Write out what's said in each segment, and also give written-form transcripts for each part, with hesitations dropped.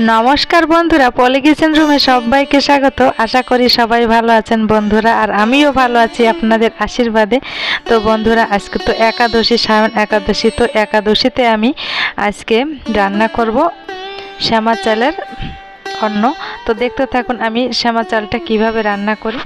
नमस्कार बंधुरा पली किचेन रूमे सबाइके स्वागत। आशा करी सबाई भालो आछेन बंधुरा और आमिओ भालो आछि आपनादेर आशीर्वादे। तो बंधुरा आज के तो एकादशी सावन एकादशी, तो एकादशीते आमी आजके रान्ना करब श्यामा चालेर अन्न। तो देखते थाकुन आमी श्यामा चालटा किभाबे रान्ना करी।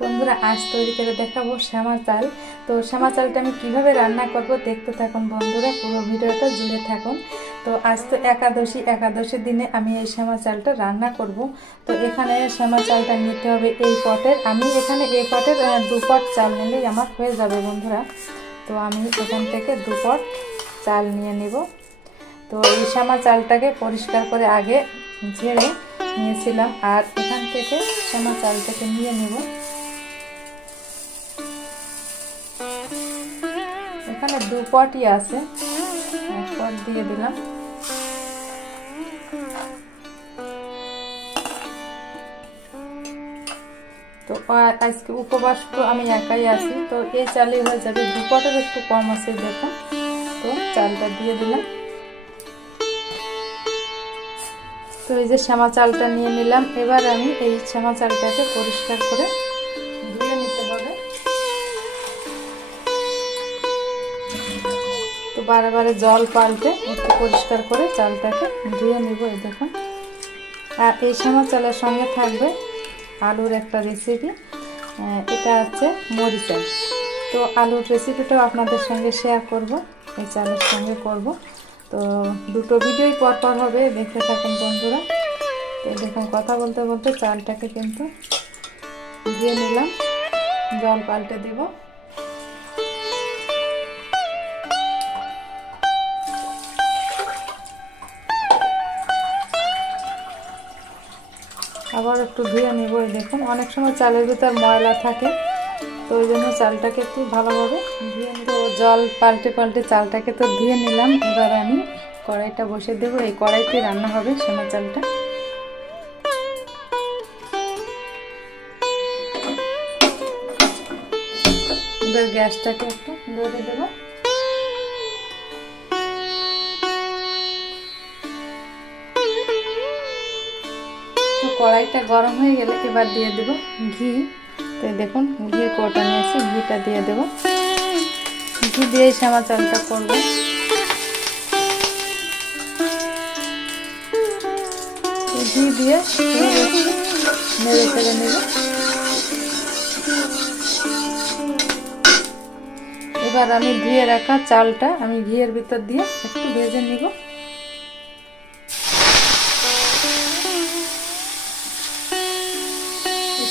बंधुरा आज तैरी करे देखाबो श्यामा चाल। तो श्यामा चालटा आमी किभाबे रान्ना करब देखते थाकुन बंधुरा, पुरो भिडियोटा जुड़े थाकुन। तो आज तो एकादशी, एकादशी दिने आमी এই শ্যামা চালটা রান্না করব। তো এখানে শ্যামা চালটা নিতে হবে এই পটের। আমি এখানে এই পটের 2 পট চাল নিলেই আমার হয়ে যাবে বন্ধুরা। তো আমি এখান থেকে 2 পট চাল নিয়ে নেব। তো এই শ্যামা চালটাকে পরিষ্কার করে আগে ঝেড়ে নিয়েছিলাম, আর এখান থেকে শ্যামা চালটাকে নিয়ে নেব। এখানে 2 পটই আছে, 1 পট দিয়ে দিলাম। तो आज के उपवास तो आमी एकाई आছি, तो এই চালই হয়ে যাবে। 2 পটের একটু কম আছে দেখুন। তো চালটা দিয়ে দিলাম। তো এই যে শ্যামা চালটা নিয়ে নিলাম। এবার আমি এই শ্যামা চালটাকে পরিষ্কার করে ধুয়ে নিতে হবে। তো বারে বারে জল পাল্টে একটু পরিষ্কার করে চালটাকে ধুয়ে নিব। এই দেখুন। আর এই শ্যামা চালের সঙ্গে থাকবে आलूर एक रेसिपि, এটা হচ্ছে মরিচা। তো আলুর রেসিপিটাও আপনাদের সঙ্গে শেয়ার করব, এই চালের সঙ্গে করব। তো দুটো ভিডিওই পর পর হবে, দেখতে থাকুন বন্ধুরা। তো দেখুন কথা বলতে বলতে চালটাকে কিন্তু ধুয়ে নিলাম, জল পাল্টে দেব। আবার একটু ধুয়ে নেব। দেখুন অনেক সময় চালের ভিতর ময়লা থাকে, তো ওই জন্য চালটাকে একটু ভালোভাবে ধুয়ে নেব। জল পাল্টে পাল্টে চালটাকে তো ধুয়ে নিলাম। এবার আমি কড়াইটা বসে দেব। এই কড়াইতে রান্না হবে শ্যামা চালটা। এবার গ্যাসটাকে একটু ধরে দেব। কড়াইটা গরম হয়ে গেলে এবার দিয়ে দেব ঘি। তো দেখুন ঘির কৌটা নিয়েছি, ঘিটা দিয়ে দেব। ঘি দিয়ে শ্যামা চালটা করব। ঘি দিয়ে নেড়ে চেড়ে নেব। এবার আমি ধুয়ে রাখা চালটা আমি ঘিয়ের ভিতর দিয়ে একটু ভেজে নিব।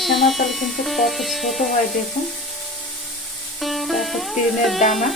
শ্যামা চাল কিন্তু কত ছোট হয় দেখুন, তারপর তেলের দানা।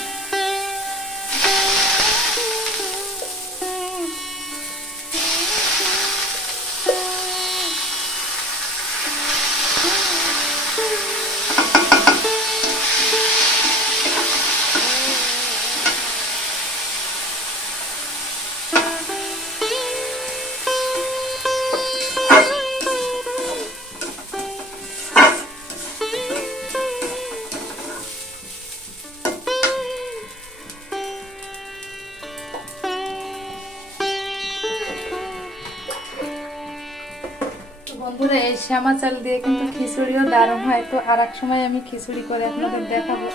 বন্ধুরা এই শ্যামা চাল দিয়ে কিন্তু খিচুড়িও দারুণ হয়। তো আর এক সময় আমি খিচুড়ি করে আপনাদের দেখাবো।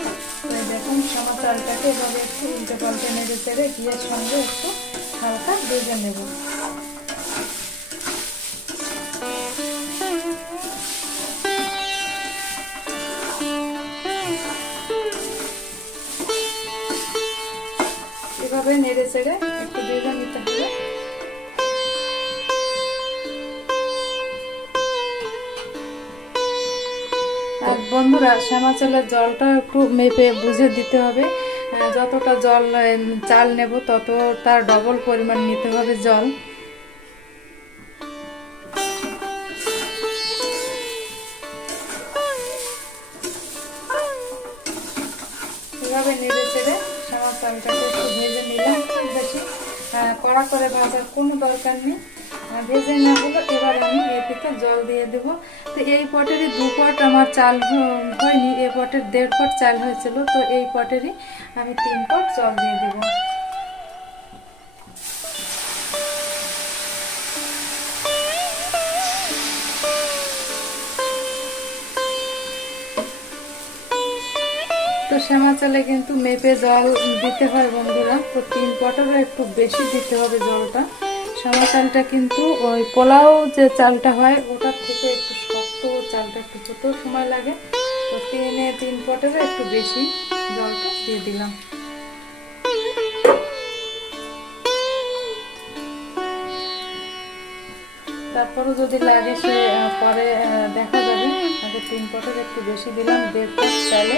তো দেখুন শ্যামা চালটাকে এভাবে একটু উল্টে পাল্টে নেড়ে চেড়ে ঘিয়ের সঙ্গে একটু হালকা ভেজে নেব। এভাবে নেড়ে চেড়ে একটু ভেজে নিতে হবে। আর বন্ধুরা শ্যামা চালের জলটা একটু মেপে বুঝে দিতে হবে। যতটা জল চাল নেব তত তার ডবল পরিমাণ নিতে হবে জল। এভাবে নেড়ে চেড়ে শ্যামা চালটাকে একটু ভেজে নিলাম। বেশি কড়া করে ভাজার কোনো দরকার নেই, ভেজে না হলো। এবার আমি এতে জল দিয়ে দেব। তো এই পটেরই 2 পট আমার চাল হয়নি, এই পটের 1.5 পট চাল হয়েছিল। তো এই পটেরই আমি 3 পট জল দিয়ে দেব। শ্যামা চালে কিন্তু মেপে জল দিতে হয় বন্ধুরা, তো 3 পটেরও একটু বেশি দিতে হবে জলটা। শ্যামা চালটা কিন্তু ওই পোলাও যে চালটা হয় ওটার থেকে একটু শক্ত, চালটা একটু হতেও সময় লাগে, তো 3 পটেরও একটু বেশি জলটা দিয়ে দিলাম। তারপরও যদি লাগে সে পরে দেখা যাবে। আগে 3 পটের একটু বেশি দিলাম, 1.5 পট চালে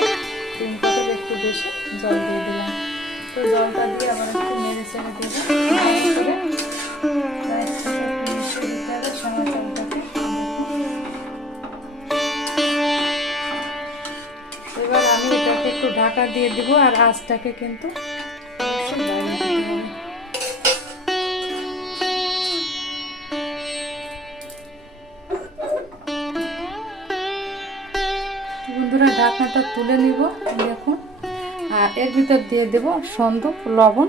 3 পটের একটু বেশি জল দিয়ে দিলাম। তো জলটা দিয়ে আবার একটু নেড়ে চেড়ে দেবো, মিশিয়ে দিতে হবে শ্যামা চালটাকে। এবার আমি এটাকে একটু ঢাকা দিয়ে দিব, আর আঁচটাকে কিন্তু বাড়িয়ে দিতে হবে। বন্ধুরা ঢাকনাটা তুলে নিব দেখুন, আর এর ভিতর দিয়ে দেব সন্দুক লবণ।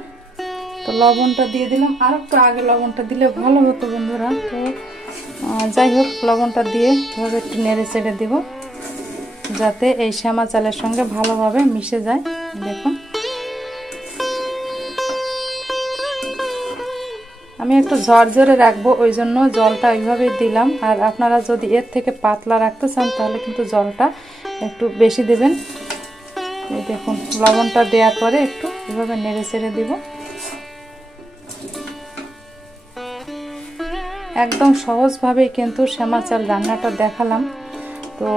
তো লবণটা দিয়ে দিলাম, আর একটু আগে লবণটা দিলে ভালো হতো বন্ধুরা। তো যাই হোক, লবণটা দিয়ে এভাবে একটু নেড়ে চেড়ে দিব যাতে এই শ্যামা চালের সঙ্গে ভালোভাবে মিশে যায়। দেখুন আমি একটু ঝরঝরে রাখবো, ওই জন্য জলটা এইভাবেই দিলাম। আর আপনারা যদি এর থেকে পাতলা রাখতে চান তাহলে কিন্তু জলটা একটু বেশি দেবেন। এই দেখুন লবণটা দেওয়ার পরে একটু এভাবে নেড়ে চেড়ে দিব। একদম সহজভাবেই কিন্তু শ্যামা চাল রান্নাটা দেখালাম। তো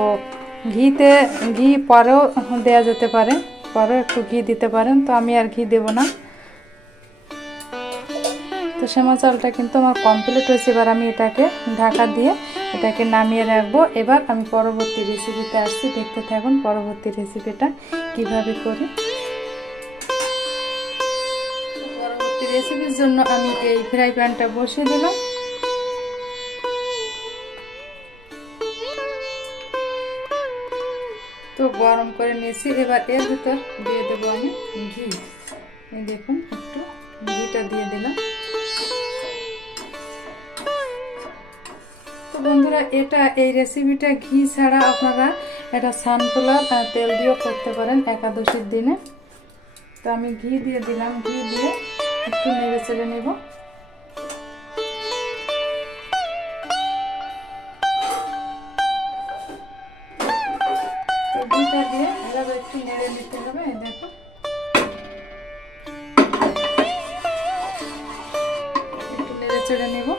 ঘি পরেও দেয়া যেতে পারে, পরেও একটু ঘি দিতে পারেন, তো আমি আর ঘি দেব না। তো শ্যামা চালটা কিন্তু আমার কমপ্লিট হয়েছে। এবার আমি এটাকে ঢাকা দিয়ে এটাকে নামিয়ে রাখবো। এবার আমি পরবর্তী রেসিপিতে আসছি, দেখতে থাকুন পরবর্তী রেসিপিটা কিভাবে করি। পরবর্তী রেসিপির জন্য আমি এই ফ্রাই প্যানটা বসিয়ে দিলাম। তো গরম করে নিয়েছি, এবার এর ভিতর দিয়ে দেবো আমি ঘি। এই দেখুন একটু ঘিটা দিয়ে দিলাম। তো বন্ধুরা এই রেসিপিটা ঘি ছাড়া আপনারা এটা সানফ্লাওয়ার তেল দিয়েও করতে পারেন একাদশীর দিনে। তো আমি ঘি দিয়ে দিলাম, ঘি দিয়ে একটু নেড়ে চেড়ে নেব। তো ঘিটা দিয়ে এভাবে একটু নেড়ে দিতে হবে। দেখো একটু নেড়ে চেড়ে নেব।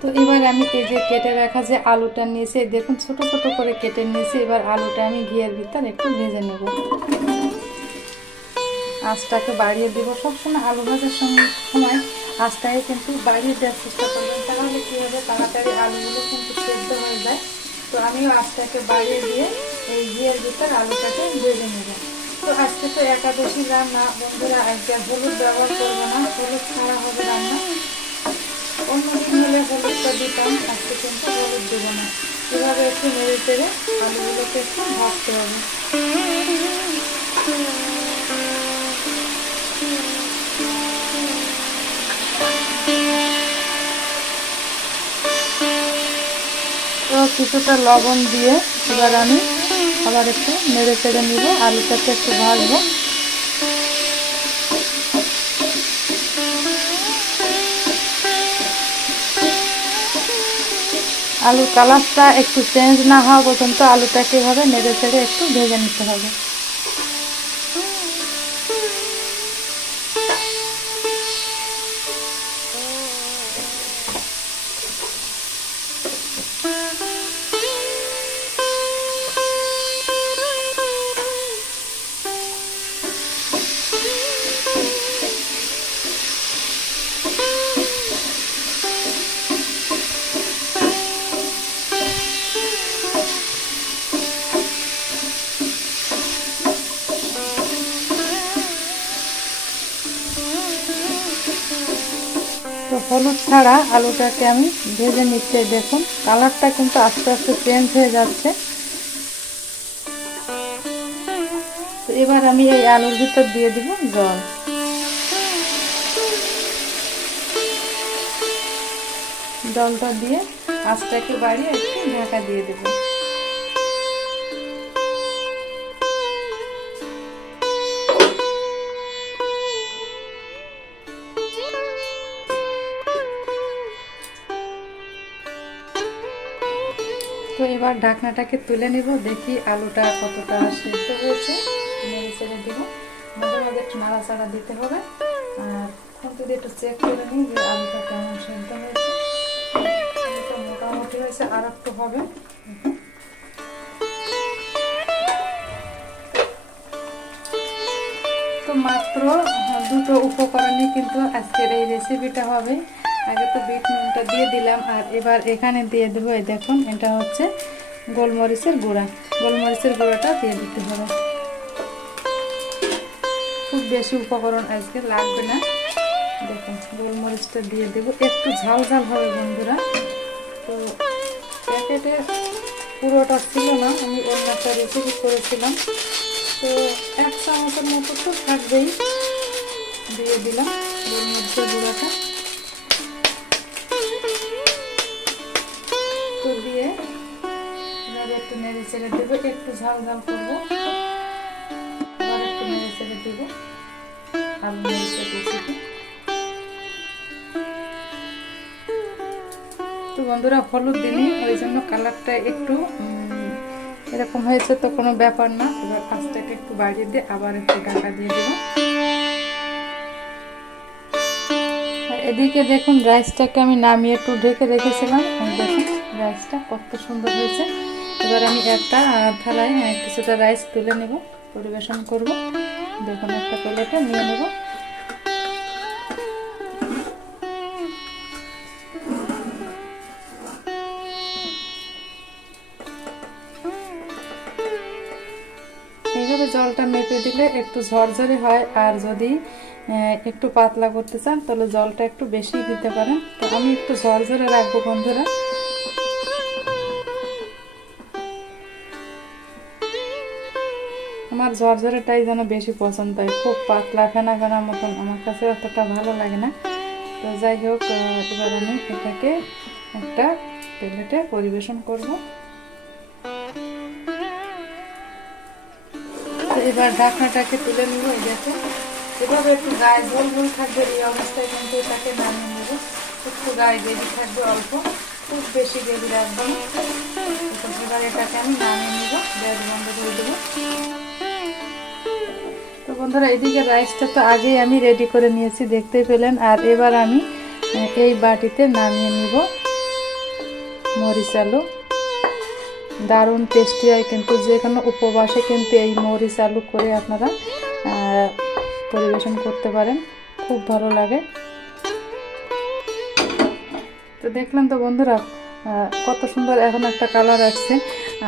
তো এবার আমি এই যে কেটে রাখা যে আলুটা নিয়েছি, দেখুন ছোট ছোট করে কেটে নিয়েছি। এবার আলুটা আমি ঘিয়ের ভিতর একটু ভেজে নেব। আঁচটাকে বাড়িয়ে দেবো, সবসময় আলু ভাজার সময় আঁচটাকে কিন্তু বাড়িয়ে দেওয়ার চেষ্টা করবেন, তাহলে কী হবে তাড়াতাড়ি আলুগুলো কিন্তু সেদ্ধ হয়ে যায়। তো আমিও আঁচটাকে বাড়িয়ে দিয়ে এই ঘিয়ের ভিতর আলুটাকে ভেজে নেব। তো আজকে তো একাদশী রান্না বন্ধুরা, একবার হলুদ ব্যবহার করবো না, হলুদ ছাড়া হবে রান্না। অন্য দিন হলে হলুদটা দিতাম, আজকে কিন্তু হলুদ দেবো না। এভাবে একটু নেড়ে চেড়ে আলুগুলোকে একটু ভাজতে হবে। তো কিছুটা লবণ দিয়ে এবার আমি আবার একটু নেড়ে চেড়ে নিব, আলুটাকে একটু ভাজবো। আলুর কালারটা একটু চেঞ্জ না হওয়া পর্যন্ত আলুটাকে এভাবে নেড়ে চেড়ে একটু ভেজে নিতে হবে। তো হলুদ ছাড়া আলুটাকে আমি ভেজে নিচ্ছি। দেখুন কালারটা কিন্তু আস্তে আস্তে চেঞ্জ হয়ে যাচ্ছে। তো এবার আমি এই আলুর ভিতর দিয়ে দিব জল। জলটা দিয়ে আঁচটাকে বাড়িয়ে একটু ঢাকা দিয়ে দেব। এবার ঢাকনাটাকে তুলে নিব, দেখি আলুটা কতটা সিদ্ধ হয়েছে। নেড়ে ছেড়ে দিব, মাঝে মাঝে একটু নাড়াচাড়া দিতে হবে। আর খুঁটি দিয়ে একটু চেক করে নিই যে আলুটা কেমন সিদ্ধ হয়েছে। আলুটা মোটামুটি হয়েছে, আর একটু হবে। তো মাত্র দুটো উপকরণই কিন্তু আজকের এই রেসিপিটা হবে। আগে তো বিট নুনটা দিয়ে দিলাম, আর এবার এখানে দিয়ে দেবো, এই দেখুন এটা হচ্ছে গোলমরিচের গুঁড়া। গোলমরিচের গুঁড়াটা দিয়ে দিতে হবে। খুব বেশি উপকরণ আজকে লাগবে না। দেখুন গোলমরিচটা দিয়ে দেবো, একটু ঝাল ঝাল হবে বন্ধুরা। তো প্যাকেটে পুরোটা ছিল না, আমি অন্য একটা রেসিপি করেছিলাম, তো 1 চামচের মতো তো থাকবেই। দিয়ে দিলাম গোলমরিচের গুঁড়াটা, তো দিয়ে একটু নেড়ে ছেড়ে দেবো। একটু ঝাল ঝাল করবো, আবার একটু নেড়ে ছেড়ে দেবো। আলু মরিচের রেসিপি। তো বন্ধুরা হলুদ দিনই, ওই জন্য কালারটা একটু এরকম হয়েছে, তো কোনো ব্যাপার না। এবার আঁচটাকে একটু বাড়িয়ে দিয়ে আবার একটু ঢাকা দিয়ে দেবো। এদিকে দেখুন রাইসটাকে আমি নামিয়ে একটু ঢেকে রেখেছিলাম। দেখুন রাইসটা কত সুন্দর হয়েছে। এবার আমি একটা থালায় কিছুটা রাইস তুলে নেব, পরিবেশন করব। দেখুন একটা প্লেটে নিয়ে নেব। এইভাবে জলটা মেপে দিলে একটু ঝরঝরে হয়, আর যদি একটু পাতলা করতে চান তাহলে জলটা একটু বেশি দিতে পারেন। তো আমি একটু ঝরঝরে রাখবো বন্ধুরা। আমার ঝরঝরেটাই যেন বেশি পছন্দ হয়, খুব পাতলা ফেনা ফেনার মতন আমার কাছে অতটা ভালো লাগে না। তো যাই হোক, এবার আমি এটাকে একটা প্লেটে পরিবেশন করব। তো এবার ঢাকনাটাকে তুলে নিব। এই দেখো এভাবে একটু গায়ে ঝোল ঝোল থাকবে, এই অবস্থায় কিন্তু এটাকে নামিয়ে নেব। একটু গায়ে গ্রেভি থাকবে অল্প, খুব বেশি গ্রেভি রাখবো না। এবার এটাকে আমি নামিয়ে নেব, গ্যাস বন্ধ করে দেবো। তো বন্ধুরা এদিকে রাইসটা তো আগেই আমি রেডি করে নিয়েছি, দেখতে পেলেন। আর এবার আমি এই বাটিতে নামিয়ে নিব মরিচ আলু। দারুণ টেস্টি হয় কিন্তু, যে কোনো উপবাসে কিন্তু এই মরিচ আলু করে আপনারা পরিবেশন করতে পারেন, খুব ভালো লাগে। তো দেখলেন তো বন্ধুরা কত সুন্দর এখন একটা কালার আসছে।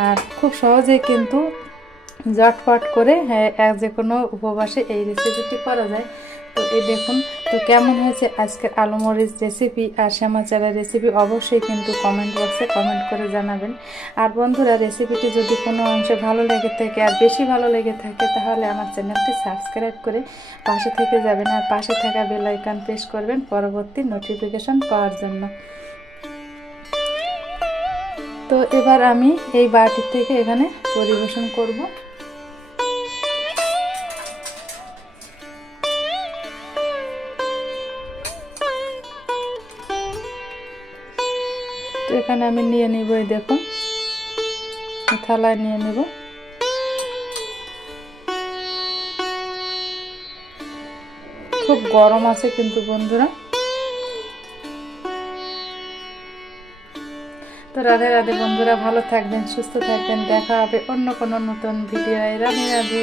আর খুব সহজেই কিন্তু ঝটপট করে যে কোনো উপবাসে এই রেসিপিটি করা যায়। তো এই দেখুন তো কেমন হয়েছে আজকের আলু মরিচ রেসিপি আর শ্যামা চালের রেসিপি, অবশ্যই কিন্তু কমেন্ট বক্সে কমেন্ট করে জানাবেন। আর বন্ধুরা রেসিপিটি যদি কোনো অংশে ভালো লেগে থাকে আর বেশি ভালো লেগে থাকে, তাহলে আমার চ্যানেলটি সাবস্ক্রাইব করে পাশে থেকে যাবেন, আর পাশে থাকা বেল আইকন প্রেস করবেন পরবর্তী নোটিফিকেশন পাওয়ার জন্য। তো এবার আমি এই বাটি থেকে এখানে পরিবেশন করব। তো এখানে আমি নিয়ে নিব, এই দেখুন থালায় নিয়ে নেব। খুব গরম আছে কিন্তু বন্ধুরা। তো রাধে রাধে বন্ধুরা, ভালো থাকবেন, সুস্থ থাকবেন। দেখা হবে অন্য কোনো নতুন ভিডিও। রাধে রাধে।